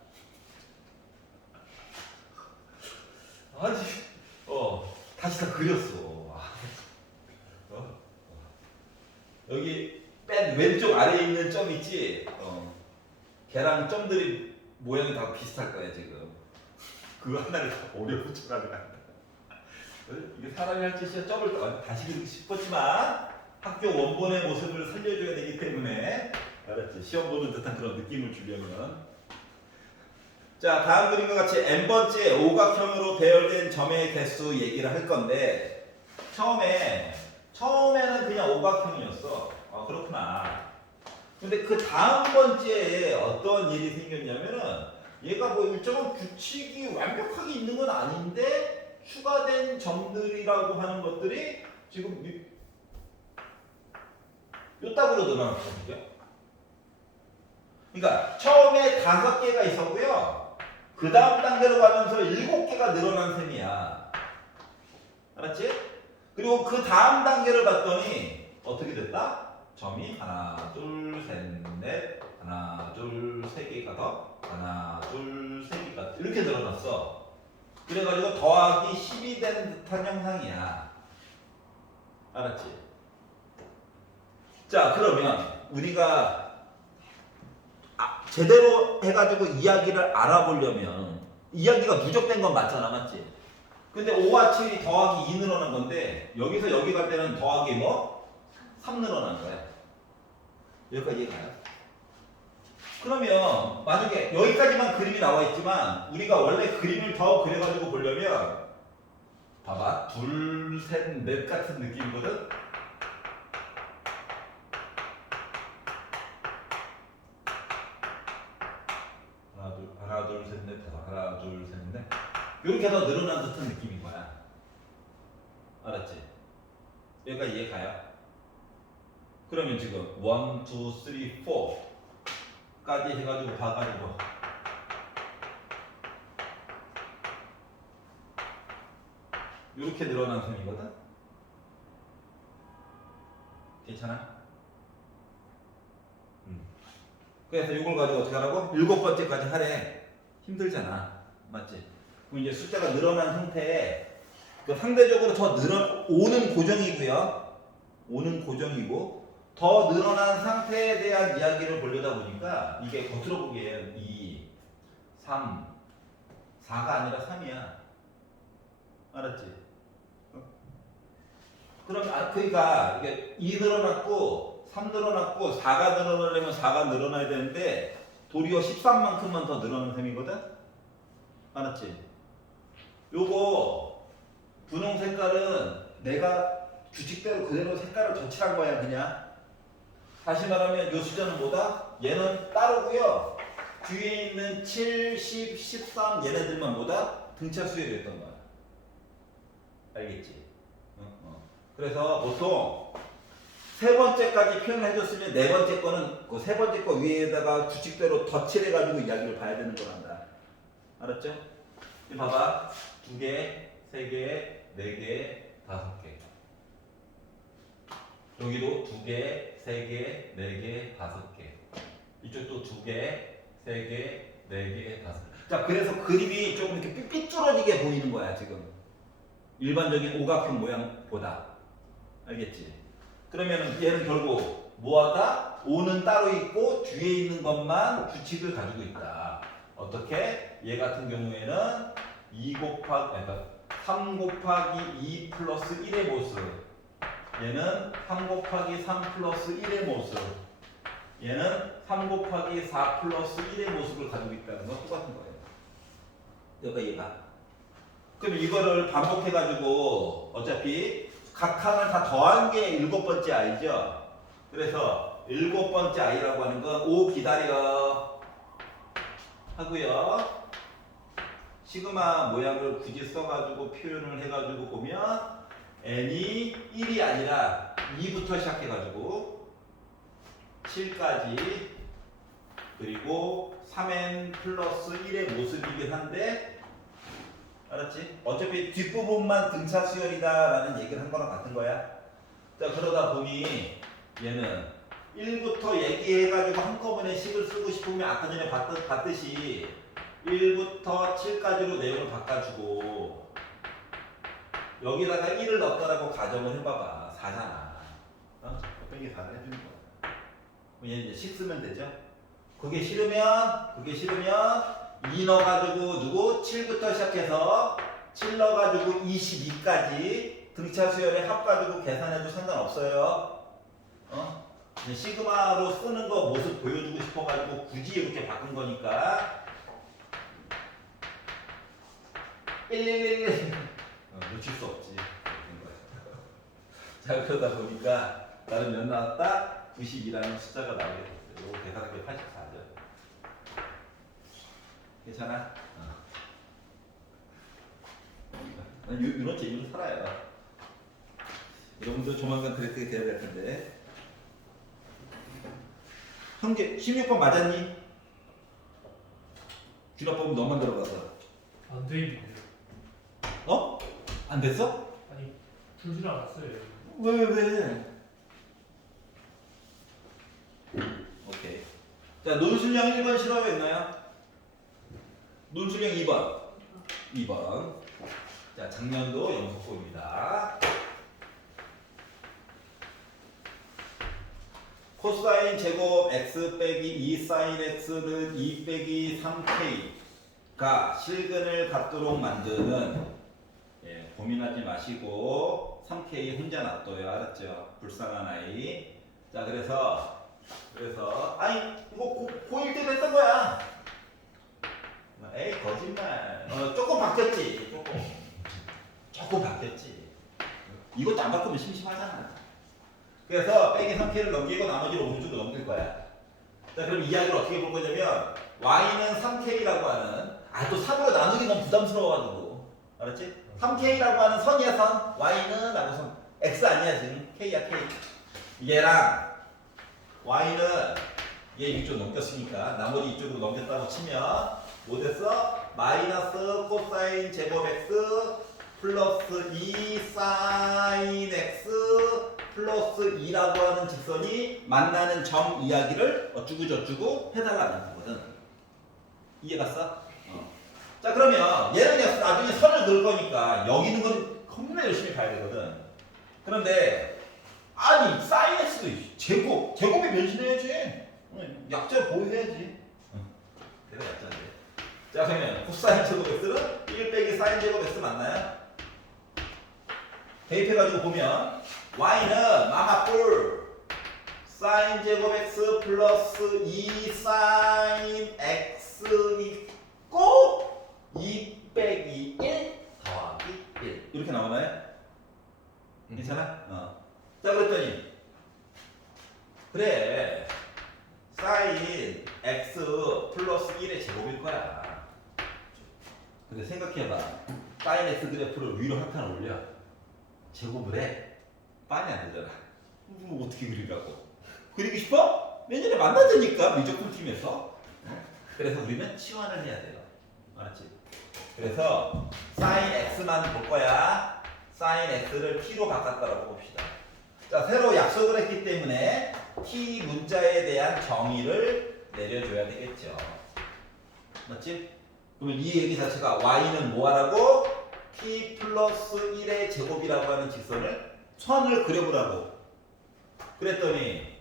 아니, 다시 다 그렸어. 여기 맨 왼쪽 아래에 있는 점 있지? 걔랑 점들이 모양이 다 비슷할 거야 지금. 그거 하나를 다 오려 붙여가지고 한다. 이게 사람이 할 짓이야. 점을 다시 그리고 싶었지만 학교 원본의 모습을 살려줘야 되기 때문에 알았지? 시험 보는 듯한 그런 느낌을 주려면. 자, 다음 그림과 같이 n번째 오각형으로 배열된 점의 개수 얘기를 할 건데 처음에 처음에는 그냥 오각형이었어. 그렇구나. 근데 그 다음 번째에 어떤 일이 생겼냐면은 얘가 뭐 일정한 규칙이 완벽하게 있는 건 아닌데 추가된 점들이라고 하는 것들이 지금 요 따구로 늘어난 거거든요. 그러니까 처음에 5개가 있었고요. 그 다음 단계로 가면서 7개가 늘어난 셈이야. 알았지? 그리고 그 다음 단계를 봤더니 어떻게 됐다? 점이 하나, 둘, 셋, 넷, 하나, 둘, 세 개가 더, 하나, 둘, 세 개가 이렇게 늘어났어. 그래가지고 더하기 10이 된 듯한 형상이야. 알았지? 자, 그러면 우리가 제대로 해가지고 이야기를 알아보려면 이야기가 누적된 건 맞잖아, 맞지? 근데 5와 7이 더하기 2 늘어난 건데 여기서 여기 갈 때는 더하기 뭐? 3 늘어난 거야. 여기까지 이해가요? 그러면 만약에 여기까지만 그림이 나와 있지만 우리가 원래 그림을 더 그려가지고 보려면 봐봐, 둘, 셋, 넷 같은 느낌이거든? 하나, 둘, 셋, 넷, 다섯, 하나, 둘, 셋, 넷. 이렇게 더 늘어난 듯한 느낌인 거야. 알았지? 여기까지 이해가요? 그러면 지금 1, 2, 3, 4까지 해가지고 봐가지고 이렇게 늘어난 셈이거든? 괜찮아? 그래서 이걸 가지고 어떻게 하라고? 7번째까지 하래. 힘들잖아. 맞지? 그럼 이제 숫자가 늘어난 상태에 그 상대적으로 더 오는 고정이고요. 오는 고정이고 더 늘어난 상태에 대한 이야기를 보려다 보니까 이게 겉으로 보기엔 2, 3, 4가 아니라 3이야. 알았지? 그럼 그러니까 이게 2 늘어났고 3 늘어났고 4가 늘어나려면 4가 늘어나야 되는데 도리어 13만큼만 더 늘어난 셈이거든? 알았지? 요거 분홍 색깔은 내가 규칙대로 그대로 색깔을 덧칠한 거야 그냥. 다시 말하면 요 숫자는 뭐다? 얘는 따로고요. 뒤에 있는 7, 10, 13 얘네들만 뭐다? 등차 수열이었던 거야. 알겠지? 그래서 보통 세 번째까지 표현을 해줬으면 네 번째 거는 그 세 번째 거 위에다가 규칙대로 덧칠해가지고 이야기를 봐야 되는 거란다. 알았죠? 이 봐봐. 2개, 3개, 4개, 5개. 여기도 2개, 3개, 4개, 5개. 이쪽도 2개, 3개, 4개, 5개. 자, 그래서 그림이 조금 이렇게 삐뚤어지게 보이는 거야, 지금. 일반적인 오각형 모양보다. 알겠지? 그러면 얘는 결국 뭐하다? 5는 따로 있고 뒤에 있는 것만 규칙을 가지고 있다. 어떻게? 얘 같은 경우에는 3 곱하기 2 플러스 1의 모습. 얘는 3 곱하기 3 플러스 1의 모습. 얘는 3 곱하기 4 플러스 1의 모습을 가지고 있다는 건 똑같은 거예요. 여기가 얘가. 그럼 이거를 반복해가지고 어차피 각 칸을 다 더한 게 7번째 i죠. 그래서 7번째 i라고 하는 건 5 기다려 하고요. 시그마 모양을 굳이 써가지고 표현을 해가지고 보면 n이 1이 아니라 2부터 시작해가지고 7까지 그리고 3n 플러스 1의 모습이긴 한데 알았지? 어차피 뒷부분만 등차 수열이다라는 얘기를 한 거랑 같은 거야. 자, 그러다 보니 얘는 1부터 얘기해가지고 한꺼번에 10을 쓰고 싶으면 아까 전에 봤듯이 1부터 7까지로 내용을 바꿔주고 여기다가 1을 넣었다라고 가정을 해봐봐. 4잖아. 어떤 게 4를 해주는 거야. 그럼 얘는 이제 10 쓰면 되죠? 그게 싫으면 2 넣어가지고 누구? 7부터 시작해서 7 넣어가지고 22까지 등차 수열의 합 가지고 계산해도 상관없어요. 시그마로 쓰는 거 모습 보여주고 싶어가지고 굳이 이렇게 바꾼 거니까 1111 놓칠 수 없지. 자, 그러다 보니까 나는 몇 나왔다? 92라는 숫자가 나오게 됐어요. 이거 계산한 게 84죠. 괜찮아? 난 이런 재미로 살아요. 여러분도 조만간 그렇게 돼야 될 텐데. 형제 16번 맞았니? 균합법은 너만 들어가서. 안 돼 있는데. 어? 안 됐어? 아니 풀질 않았어요. 왜? 오케이. 자, 논술량 1번 실험했나요? 논술량 2번. 2번. 자, 작년도 영속고입니다. 코사인 제곱 x 빼기 2 사인 x는 2 빼기 3k가 실근을 갖도록 만드는, 예, 고민하지 마시고 3k 혼자 놔둬요. 알았죠? 불쌍한 아이. 자, 그래서 아니 이거 고1 때 됐던 거야. 에이 거짓말. 조금 바뀌었지. 조금 바뀌었지. 이것도 안 바꾸면 심심하잖아. 그래서 빼기 3k를 넘기고 나머지를 오른쪽으로 넘길 거야. 자, 그럼 이야기를 어떻게 볼 거냐면 y는 3k라고 하는, 또 3으로 나누기 너무 부담스러워가지고, 알았지? 3k라고 하는 선이야 선. y는 라고 선. x 아니야 지금. k야 k. 얘랑 y는 얘 이쪽 넘겼으니까 나머지 이쪽으로 넘겼다고 치면 뭐 됐어? 마이너스 코사인 제곱 x 플러스 2 사인 x 플러스 2라고 하는 직선이 만나는 점 이야기를 어쩌고저쩌고 해달라는 거거든. 이해갔어? 자, 그러면 얘는 나중에 선을 그을 거니까 여기 있는 건 겁나 열심히 봐야 되거든. 그런데 아니 사인 x도 제곱에 변신해야지. 약자를 보호해야지. 내가 약자인데. 자, 그러면 코사인 제곱 x는 1 빼기 사인 제곱 x 맞나요? 대입해가지고 보면 y는 마마뿔 사인 제곱 x 플러스 2 사인 x 있고 2 빼기 1 더하기 1 이렇게 나오나요? 괜찮아? 자, 그랬더니 그래 사인 x 플러스 1의 제곱일 거야. 근데 생각해봐. 사인 x 그래프를 위로 한 칸 올려 제곱을 해. 빤이 안 되잖아. 그럼 어떻게 그리라고? 그리고 싶어? 내년에 만나자니까 미적분 팀에서. 그래서 우리는 치환을 해야 돼요. 알았지? 그래서 사인 x만 볼 거야. 사인 x를 t로 바꿨다라고 봅시다. 자, 새로 약속을 했기 때문에 t 문자에 대한 정의를 내려줘야 되겠죠. 맞지? 그러면 이 얘기 자체가 y는 뭐하라고? t 플러스 1의 제곱이라고 하는 직선을 선을 그려보라고. 그랬더니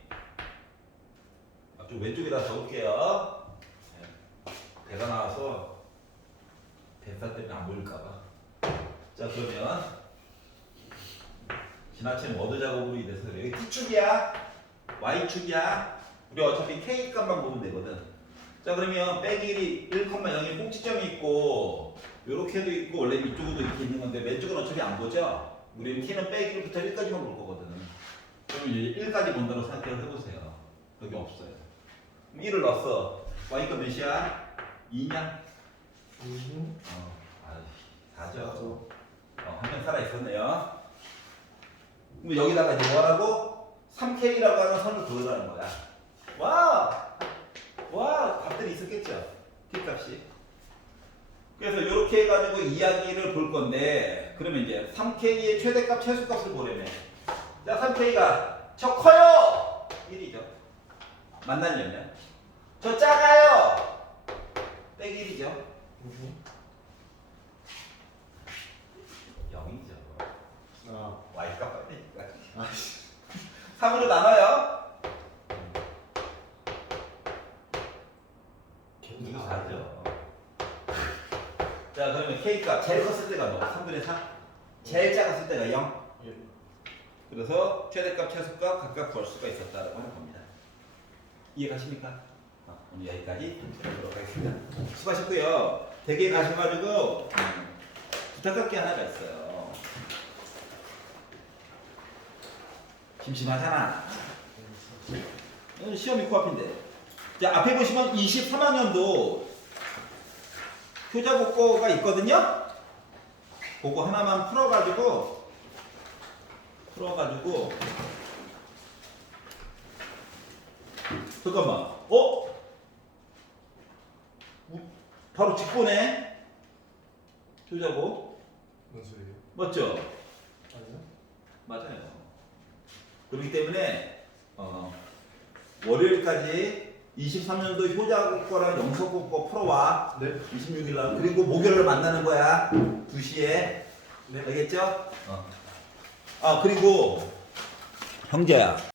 좀 왼쪽에다 적을게요. 배가 나와서 대사 때문에 안 보일까봐. 자, 그러면 지나친 워드 작업으로 인해서 여기 T축이야 Y축이야. 우리 어차피 K 값만 보면 되거든. 자, 그러면 빼기 1, 1,0이 꼭지점이 있고 요렇게도 있고 원래 이쪽으로 이렇게 있는 건데 왼쪽은 어차피 안 보죠? 우리는 T는 빼기 1부터 1까지만 볼 거거든. 그럼 이제 1까지 본다고 생각을 해보세요. 여기 없어요. 1을 넣었어. Y값 몇이야? 2냐? 4죠. 한 명 살아있었네요. 그럼 여기다가 이제 뭐하라고? 3K라고 하는 선을 그으라는 거야. 와, 값들이 있었겠죠? T값이. 그래서 이렇게 해가지고 이야기를 볼 건데, 그러면 이제 3K의 최대값, 최소값을 보려면, 자, 3K가 저 커요! 1이죠. 만나려면. 저 작아요! 빼기 1이죠. 0이죠. Y값 빼니까. 3으로 나눠요. 누구 4죠. 자, 그러면 K값 제일 컸을 때가 뭐? 3분의 3? 제일 작았을 때가 0? 그래서 최대값, 최소값 각각 구할 수가 있었다라고 하는 겁니다. 이해가십니까? 오늘 여기까지 해보도록 하겠습니다. 수고하셨고요. 댁에 가셔가지고 부탁할 게 하나가 있어요. 심심하잖아. 시험이 코앞인데. 자, 앞에 보시면 23학년도 효자 국어가 있거든요. 그거 하나만 풀어가지고 잠깐만. 바로 직보네. 효자고. 뭔 소리예요? 맞죠? 아니요? 맞아요. 그렇기 때문에 월요일까지 23년도 효자국어랑 영서국어 풀어와. 네. 26일 날. 그리고 목요일을 만나는 거야. 2시에. 네. 알겠죠? 그리고 형제야.